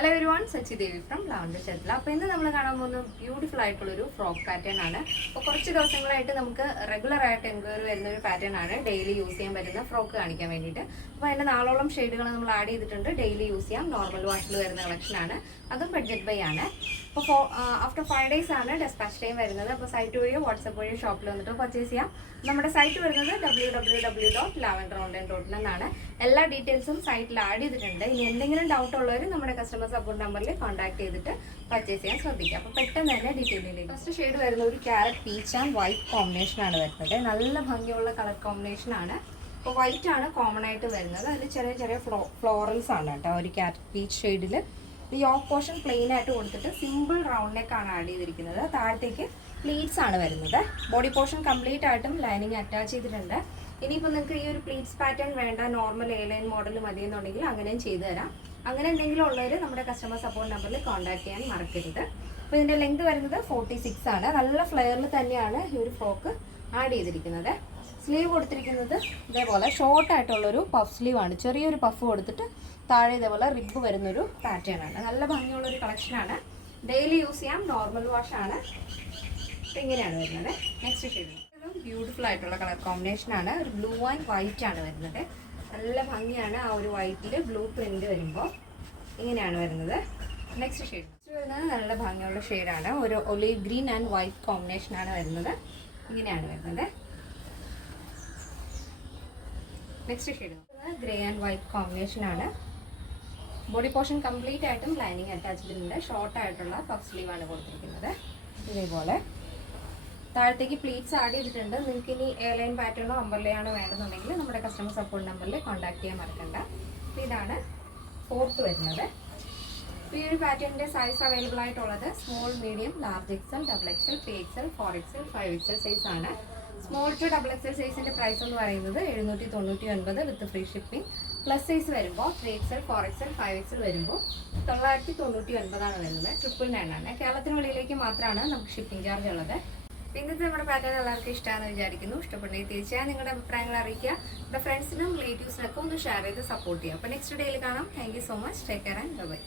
Hello everyone, Sachi Devi from Lavender Chetla. അപ്പോൾ ഇന്ന് നമ്മൾ കാണാൻ പോകുന്ന ബ്യൂട്ടിഫുൾ ആയിട്ടുള്ള ഒരു ഫ്രോക്ക് പാറ്റേൺ ആണ്. അപ്പോൾ കുറച്ച് ദിവസങ്ങളായിട്ട് നമുക്ക് റെഗുലർ ആയിട്ട് എൻക്വയറി വരുന്ന ഒരു പാറ്റേൺ ആണ്. ഡെയിലി യൂസ് ചെയ്യാൻ പറ്റുന്ന ഫ്രോക്ക് കാണിക്കാൻ വേണ്ടിയിട്ട്. അപ്പോൾ അതിന്റെ നാലോളം ഷെയ്ഡുകൾ നമ്മൾ ആഡ് ചെയ്തിട്ടുണ്ട്. ഡെയിലി യൂസ് ചെയ്യാം, നോർമൽ വാഷിൽ വരുന്ന കളക്ഷൻ ആണ്. അതും ബഡ്ജറ്റ് ബൈ ആണ്. അപ്പോൾ ആഫ്റ്റർ 5 days ആണ് ഡെസ്പാച്ച് ടൈം വരുന്നത്. അപ്പോൾ സൈറ്റ് വഴിയോ വാട്സപ്പ് വഴിയോ ഷോപ്പിൽ വന്നിട്ട് പർച്ചേസ് ചെയ്യാം. നമ്മുടെ സൈറ്റ് വരുന്നത് www.lavenderonline.in എന്നാണ്. എല്ലാ ഡീറ്റെയിൽസും സൈറ്റിൽ ആഡ് ചെയ്തിട്ടുണ്ട്. ഇനി എന്തെങ്കിലും ഡൗട്ട് ഉള്ളവർ നമ്മുടെ കസ്റ്റമർ സപ്പോർട്ട് നമ്പറിൽ കോൺടാക്ട് ചെയ്തിട്ട് പർച്ചേസ് ചെയ്യാൻ ശ്രദ്ധിക്കുക. അപ്പോൾ പെട്ടെന്ന് തന്നെ ഡീറ്റെയിലേക്ക്. ഫസ്റ്റ് ഷെയ്ഡ് വരുന്ന ഒരു carrot peach and white combination ആണ് വരുന്നത്. നല്ല ഭംഗിയുള്ള കളർ കോമ്പിനേഷൻ ആണ്. അപ്പോൾ വൈറ്റ് ആണ് കോമൺ ആയിട്ട് വരുന്നത്. അതിൽ ചെറിയ ചെറിയ ഫ്ലോറൽസ് ആണ് കേട്ടോ. ഒരു ക്യാരറ്റ് പീച്ച് ഷെയ്ഡിൽ യോക്ക് പോർഷൻ പ്ലെയിൻ ആയിട്ട് കൊടുത്തിട്ട് സിമ്പിൾ റൗണ്ട് നെക്കാണ് ആഡ് ചെയ്തിരിക്കുന്നത്. താഴത്തേക്ക് പ്ലീറ്റ്സ് ആണ് വരുന്നത്. ബോഡി പോർഷൻ കംപ്ലീറ്റ് ആയിട്ടും ലൈനിങ് അറ്റാച്ച് ചെയ്തിട്ടുണ്ട്. ഇനിയിപ്പോൾ നിങ്ങൾക്ക് ഈ ഒരു പ്ലീറ്റ്സ് പാറ്റേൺ വേണ്ട, നോർമൽ എ ലൈൻ മോഡൽ മതി എന്നുണ്ടെങ്കിൽ അങ്ങനെയും ചെയ്തു തരാം. അങ്ങനെ എന്തെങ്കിലും ഉള്ളവർ നമ്മുടെ കസ്റ്റമർ സപ്പോർട്ട് നമ്പറിൽ കോൺടാക്ട് ചെയ്യാൻ മറക്കരുത്. അപ്പോൾ ഇതിൻ്റെ ലെങ്ത് വരുന്നത് 46 ആണ്. നല്ല ഫ്ലെയറിൽ തന്നെയാണ് ഈ ഒരു ഫ്രോക്ക് ആഡ് ചെയ്തിരിക്കുന്നത്. സ്ലീവ് കൊടുത്തിരിക്കുന്നത് ഇതേപോലെ ഷോർട്ടായിട്ടുള്ളൊരു പഫ് സ്ലീവാണ്. ചെറിയൊരു പഫ് കൊടുത്തിട്ട് താഴെ ഇതേപോലെ റിബ് വരുന്നൊരു പാറ്റേൺ ആണ്. നല്ല ഭംഗിയുള്ളൊരു കളക്ഷനാണ്. ഡെയിലി യൂസ് ചെയ്യാം, നോർമൽ വാഷ് ആണ്. അപ്പോൾ ഇങ്ങനെയാണ് വരുന്നത്. നെക്സ്റ്റ് ഷെയ്ഡ് ബ്യൂട്ടിഫുൾ ആയിട്ടുള്ള കളർ കോമ്പിനേഷൻ ആണ്. ഒരു ബ്ലൂ ആൻഡ് വൈറ്റ് ആണ് വരുന്നത്. നല്ല ഭംഗിയാണ്. ആ ഒരു വൈറ്റിൽ ബ്ലൂ പ്രിന്റ് വരുമ്പോൾ ഇങ്ങനെയാണ് വരുന്നത്. നെക്സ്റ്റ് ഷെയ്ഡ് വരുന്നത് നല്ല ഭംഗിയുള്ള ഷെയ്ഡാണ്. ഒരു olive green and white combination ആണ് വരുന്നത്. ഇങ്ങനെയാണ് വരുന്നത്. Next shade grey and white combination ആണ്. ബോഡി പോർഷൻ കംപ്ലീറ്റ് ആയിട്ടും ലൈനിങ് അറ്റാച്ച് ചെയ്തിട്ടുണ്ട്. ഷോർട്ട് ആയിട്ടുള്ള പഫ് സ്ലീവ് ആണ് കൊടുത്തിരിക്കുന്നത്. ഇതേപോലെ താഴത്തേക്ക് പ്ലീറ്റ്സ് ആഡ് ചെയ്തിട്ടുണ്ട്. നിങ്ങൾക്ക് ഇനി എയർലൈൻ പാറ്റേണോ അമ്പർലയാണോ വേണമെന്നുണ്ടെങ്കിൽ നമ്മുടെ കസ്റ്റമർ സപ്പോർട്ട് നമ്പറിൽ കോൺടാക്ട് ചെയ്യാൻ മറക്കണ്ട. ഇതാണ് ഫോർത്ത് വരുന്നത്. ഈ ഒരു പാറ്റേണിൻ്റെ സൈസ് അവൈലബിൾ ആയിട്ടുള്ളത് small, medium, large XL, XXL, 3XL, 4XL, 5XL size ആണ്. സ്മോൾ ടു XXL സൈസിൻ്റെ പ്രൈസ് എന്ന് പറയുന്നത് 799 വിത്ത് ഫ്രീ ഷിപ്പിംഗ്. പ്ലസ് സൈസ് വരുമ്പോൾ 3XL, 4XL, 5XL വരുമ്പോൾ 999 ആണ് വരുന്നത്. 999 ആണ്. കേരളത്തിന് വെളിയിലേക്ക് മാത്രമാണ് നമുക്ക് ഷിപ്പിംഗ് ചാർജ് ഉള്ളത്. ഇന്നത്തെ നമ്മുടെ പാറ്റേൺ എല്ലാവർക്കും ഇഷ്ടമാണെന്ന് വിചാരിക്കുന്നു. ഇഷ്ടപ്പെട്ടെങ്കിൽ തീർച്ചയായും നിങ്ങളുടെ അഭിപ്രായങ്ങൾ അറിയിക്കുക. നമ്മുടെ ഫ്രണ്ട്സിനും റിലേറ്റീവ്സിനൊക്കെ ഒന്ന് ഷെയർ ചെയ്ത് സപ്പോർട്ട് ചെയ്യുക. അപ്പോൾ നെക്സ്റ്റ് ഡേയിൽ കാണാം. Thank you so much. Take care and by.